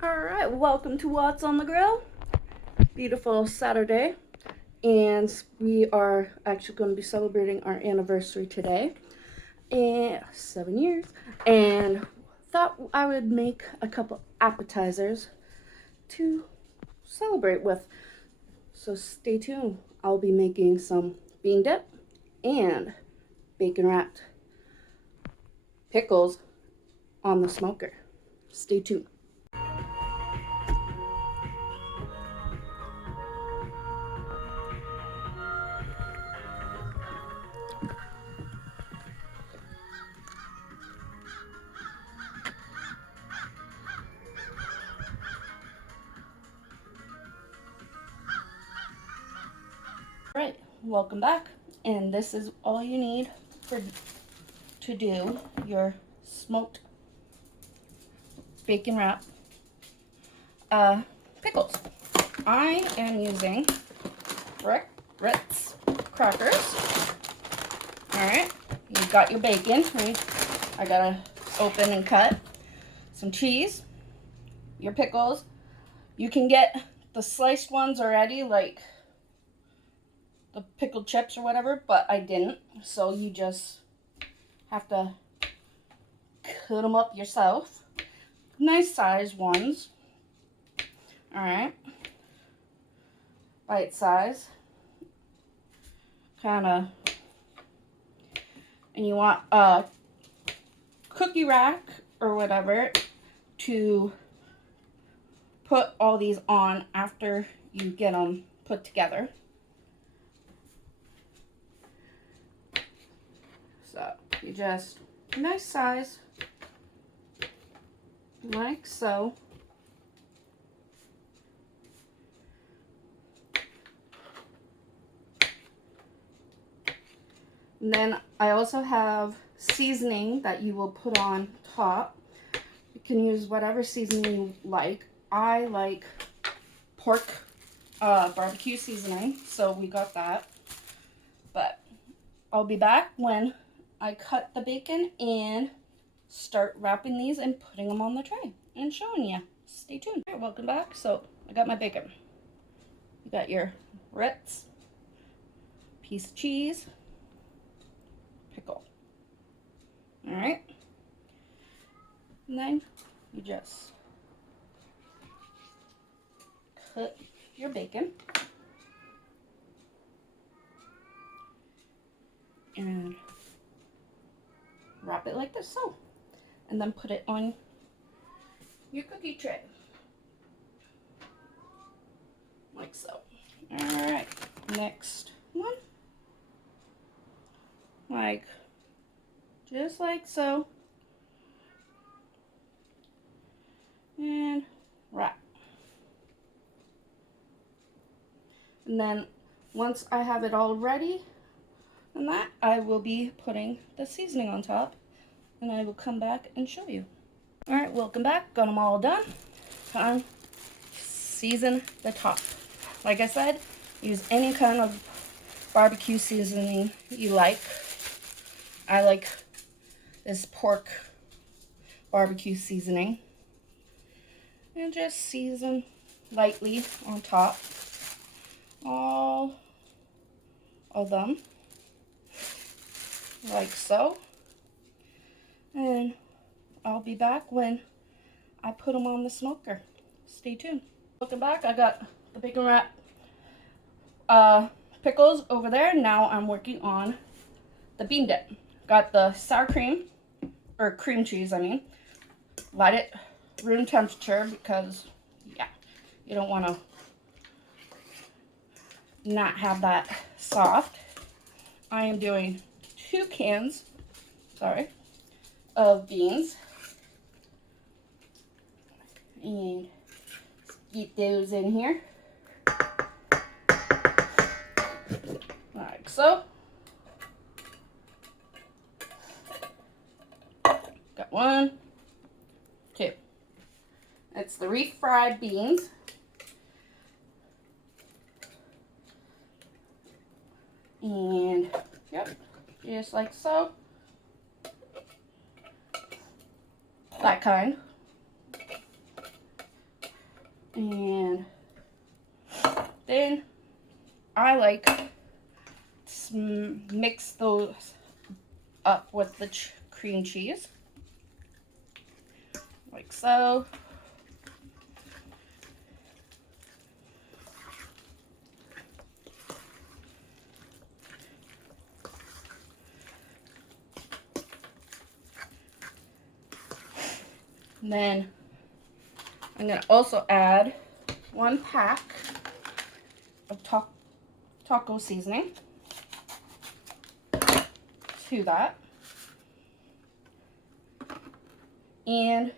Alright, welcome to What's on the Grill. Beautiful Saturday, and we are actually going to be celebrating our anniversary today, and 7 years, and thought I would make a couple appetizers to celebrate with. So stay tuned. I'll be making some bean dip and bacon wrapped pickles on the smoker. Stay tuned. Right, welcome back, and this is all you need to do your smoked bacon wrap pickles. I am using Ritz crackers. All right, you've got your bacon. I gotta open and cut some cheese, your pickles. You can get the sliced ones already, like the pickled chips or whatever, but I didn't, so you just have to cut them up yourself. Nice size ones. All right, bite size, kind of. And you want a cookie rack or whatever to put all these on after you get them put together. So you just, nice size, like so. And then I also have seasoning that you will put on top. You can use whatever seasoning you like. I like pork barbecue seasoning, so we got that. But I'll be back when I cut the bacon and start wrapping these and putting them on the tray and showing you. Stay tuned. All right, welcome back. So I got my bacon. You got your Ritz, piece of cheese, pickle. All right. And then you just cut your bacon and wrap it like this, so. And then put it on your cookie tray. Like so. All right, next one. Like, just like so. And wrap. And then once I have it all ready, and that, I will be putting the seasoning on top, and I will come back and show you. All right, welcome back. Got them all done. Time to season the top. Like I said, use any kind of barbecue seasoning you like. I like this pork barbecue seasoning. And just season lightly on top. All of them. Like so. And I'll be back when I put them on the smoker. Stay tuned. Welcome back. I got the bacon wrap pickles over there. Now I'm working on the bean dip. Got the sour cream, or cream cheese, I mean. Let it room temperature because, yeah, you don't want to not have that soft. I am doing 2 cans, of beans. And get those in here. Like so. Got 1, 2. That's the refried beans. And, yep, just like so. That kind. And then I like to mix those up with the cream cheese, like so. And then I'm going to also add 1 pack of taco seasoning to that. And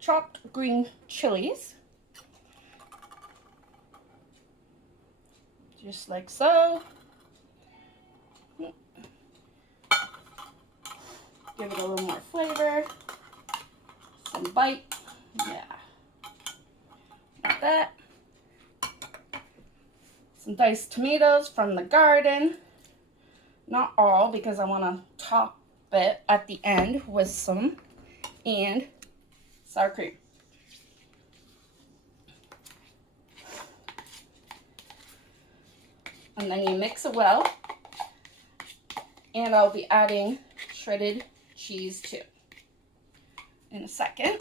chopped green chilies. Just like so. Give it a little more flavor. Some bite. Yeah. Like that. Some diced tomatoes from the garden. Not all, because I want to top it at the end with some. And sour cream. And then you mix it well. And I'll be adding shredded cheese too in a second.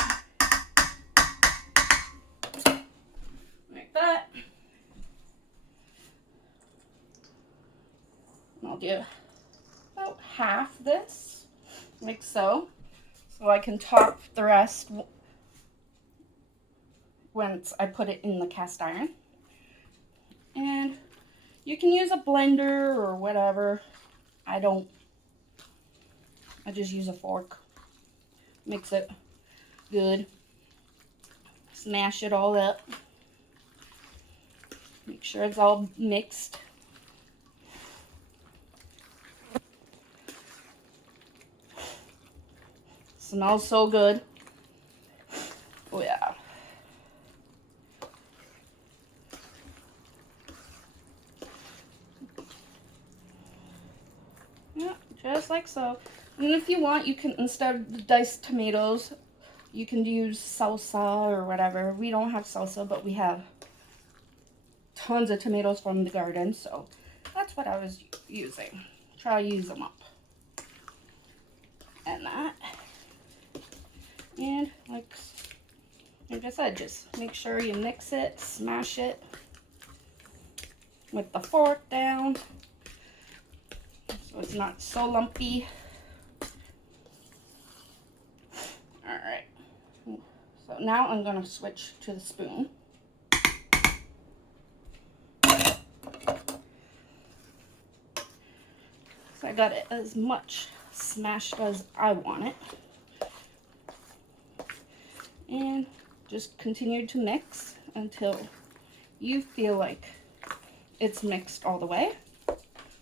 Like that. And I'll do about half this, like so I can top the rest once I put it in the cast iron. And you can use a blender or whatever. I just use a fork. Mix it good. Smash it all up. Make sure it's all mixed. Smells so good. Oh yeah. Yeah, just like so. And if you want, you can, instead of the diced tomatoes, you can use salsa or whatever. We don't have salsa, but we have tons of tomatoes from the garden, so that's what I was using. Try to use them up. And that. And like I said, just make sure you mix it, smash it with the fork down so it's not so lumpy. Alright, so now I'm going to switch to the spoon. So I got it as much smashed as I want it. And just continue to mix until you feel like it's mixed all the way.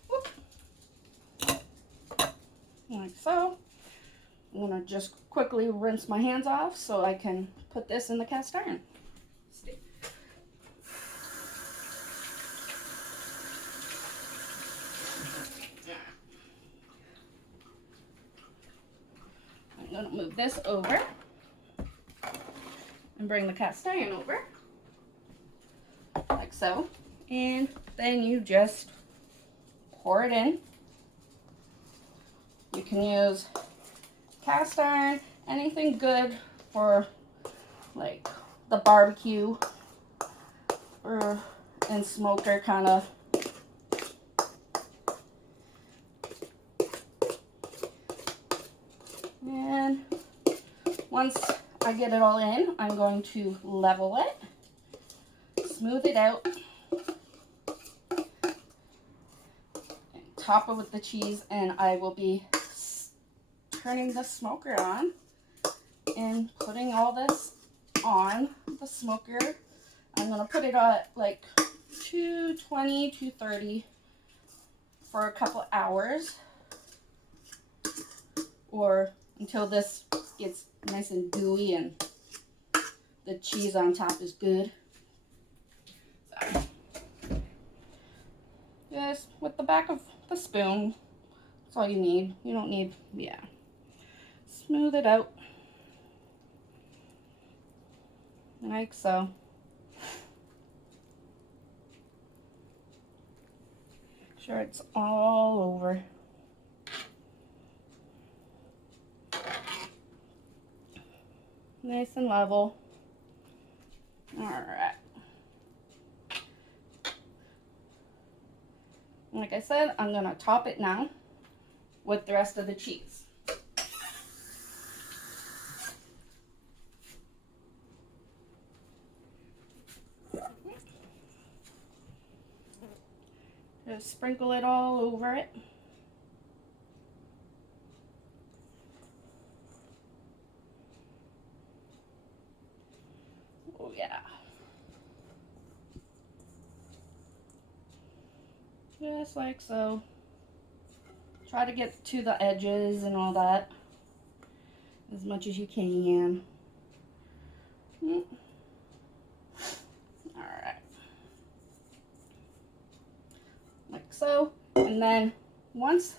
Whoop. Like so. I'm going to just quickly rinse my hands off so I can put this in the cast iron. I'm going to move this over and bring the cast iron over, like so. And then you just pour it in. You can use cast iron, anything good for like the barbecue or and smoker kind of. And once I get it all in, I'm going to level it, smooth it out, and top it with the cheese, and I will be turning the smoker on and putting all this on the smoker. I'm going to put it at like 220, 230 for a couple hours, or until this gets nice and gooey and the cheese on top is good. So, just with the back of the spoon, that's all you need. You don't need, yeah. Smooth it out like so. Sure it's all over. Nice and level. All right. Like I said, I'm gonna top it now with the rest of the cheese. Just sprinkle it all over it. Oh yeah. Just like so. Try to get to the edges and all that as much as you can. Alright. Like so. And then once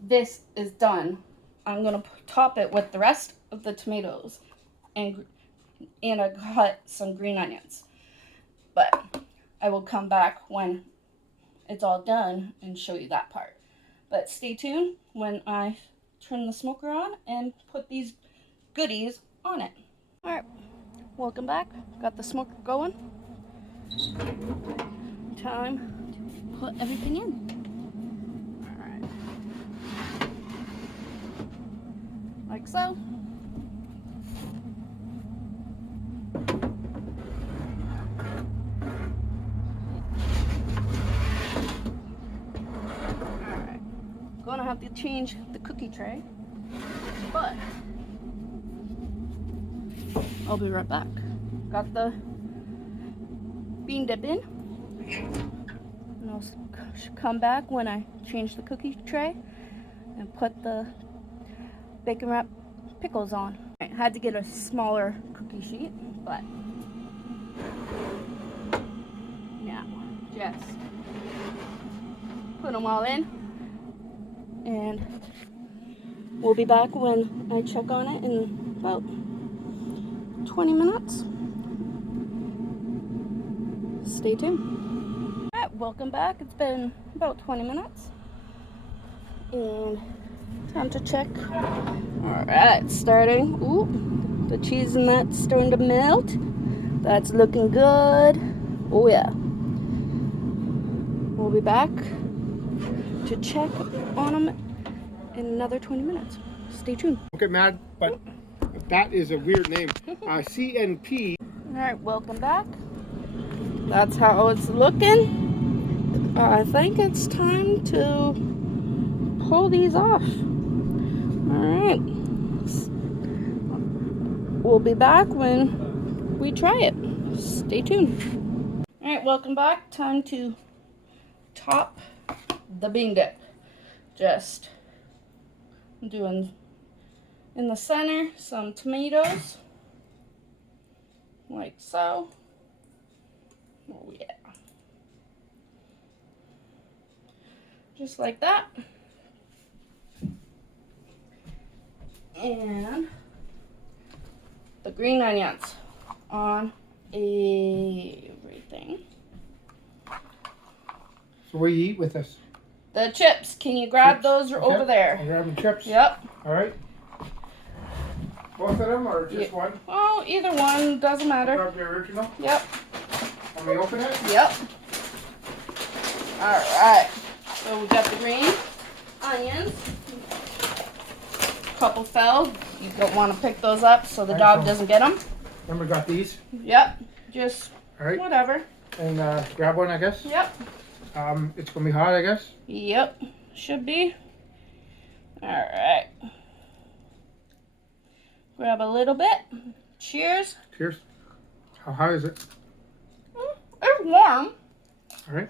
this is done, I'm going to top it with the rest of the tomatoes. And I cut some green onions. But I will come back when it's all done and show you that part. But stay tuned when I turn the smoker on and put these goodies on it. Alright, welcome back. Got the smoker going. Time to put everything in. Alright. Like so. Gonna have to change the cookie tray, but I'll be right back. Got the bean dip in, and I'll come back when I change the cookie tray and put the bacon wrap pickles on. I had to get a smaller cookie sheet, but now just put them all in. And we'll be back when I check on it in about 20 minutes. Stay tuned. Alright, welcome back. It's been about 20 minutes. And time to check. Alright, starting. Ooh, the cheese and that's starting to melt. That's looking good. Oh yeah. We'll be back to check on them in another 20 minutes. Stay tuned. Don't get mad, but that is a weird name. CNP. Alright, welcome back. That's how it's looking. I think it's time to pull these off. Alright. We'll be back when we try it. Stay tuned. Alright, welcome back. Time to top the bean dip. Just doing in the center some tomatoes, like so. Oh yeah, just like that. And the green onions on everything. So what do you eat with this? The chips. Can you grab Chips? those Okay. over there? I'll grab the chips. Yep. All right. Both of them or just one? Oh, either one. Doesn't matter. Grab the original. Yep. Let me open it. Yep. Alright. So we got the green onions. Couple fell. You don't want to pick those up so the dog doesn't get them. Then we got these. Yep. Just All right. whatever. And grab one, I guess. Yep. It's gonna be hot, I guess. Yep. Should be. Alright. Grab a little bit. Cheers. Cheers. How hot is it? It's warm. All right.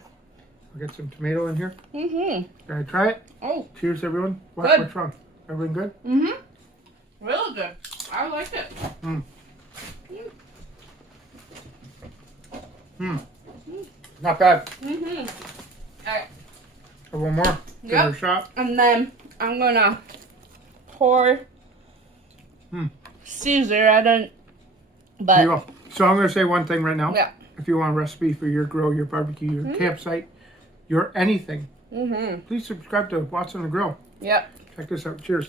We'll get some tomato in here. Mm-hmm. Can I try it? Oh. Cheers, everyone. Good. What's wrong? Everything good? Mm-hmm. Really good. I like it. Mm. Not bad. Mm-hmm. Alright. Have one more. Give it a shot. And then I'm gonna pour Caesar. I don't. But There you go. So I'm gonna say one thing right now. yeah. If you want a recipe for your grill, your barbecue, your campsite, your anything. Mm-hmm. Please subscribe to Watts on the Grill. Yep. Check this out. Cheers.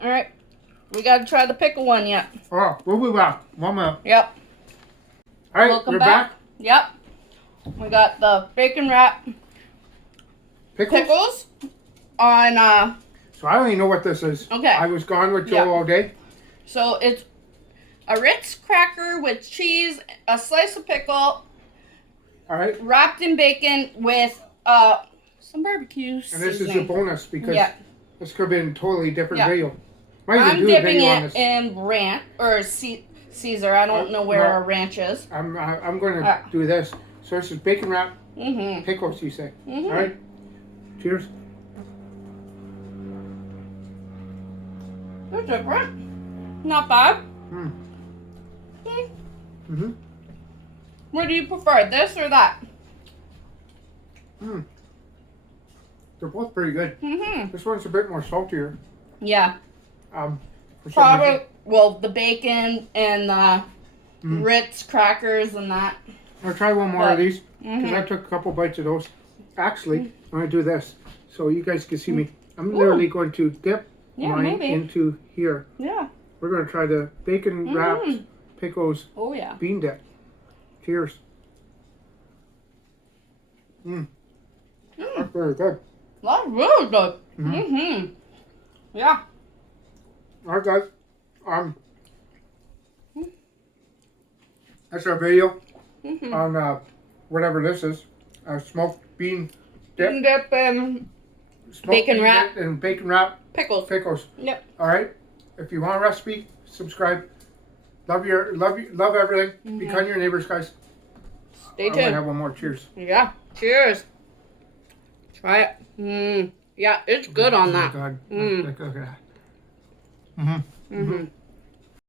All right. We got to try the pickle one yet. Oh, we'll be back. 1 minute. Yep. All right, Welcome we're back. back. Yep. We got the bacon wrap pickles on So I don't even know what this is. Okay. I was gone with Joe Yeah. all day. So it's a Ritz cracker with cheese, a slice of pickle, All right. wrapped in bacon with some barbecue And this is a seasoning. bonus because Yeah. this could have been a totally different Yeah. video. Might even I'm do a dipping video on it this. in ranch or Caesar. I don't know where no. our ranch is. I'm going to do this. So this is bacon wrap Mm-hmm. pickles, you say. Mhm. All right. Cheers. They're different. Not bad. Mm. Mm. Mm-hmm. What do you prefer, this or that? Mm. They're both pretty good. Mm-hmm. This one's a bit more saltier. Yeah. For some Probably, reason. well, the bacon and the Ritz crackers and that. I'm going to try one more of these because Mhm. I took a couple bites of those. Actually, I'm going to do this so you guys can see me. I'm literally going to dip mine maybe. into here. Yeah. We're going to try the bacon wrapped pickles Oh, yeah. bean dip. Cheers. That's very good. That's really good. Mhm. Mm-hmm. Yeah. All right, guys. That's our video on whatever this is. Smoked bean dip. Bean dip and Smoked bacon bean wrap. dip and bacon wrap pickles. pickles. Yep. All right. If you want a recipe, subscribe. Love everything. Be kind to your neighbors, guys. Stay I'm gonna tuned. have one more. Cheers. Yeah. Cheers. Try it. Yeah, it's good on that. God. Mm. Look at that. Mm-hmm. Mm-hmm.